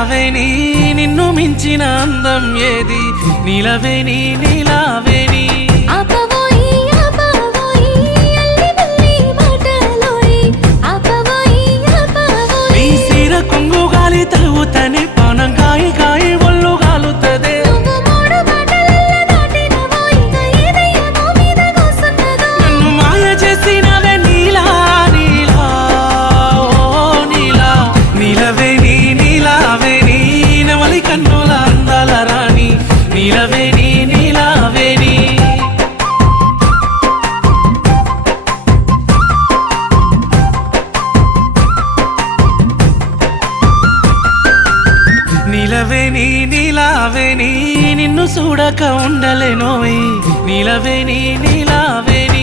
నీలావేణి నిన్ను మించిన అందం ఏది నీలవేణి నీలావేణి నీ సీర కొంగు గాలి తలుగుతని పానం కాయి కాయి ఒళ్ళు గాలుతదే నన్ను మాయ చేసినవే నీలా నీలా ఓ నీలా నీలవేణి నీలావేణి నెమలి కన్నుల అందాల రాణి నీలవేణి నీలావేణి నీలవేణి నీలావేణి నిన్ను చూడక ఉండలేనోయ్ నీలవేణి నీలావేణి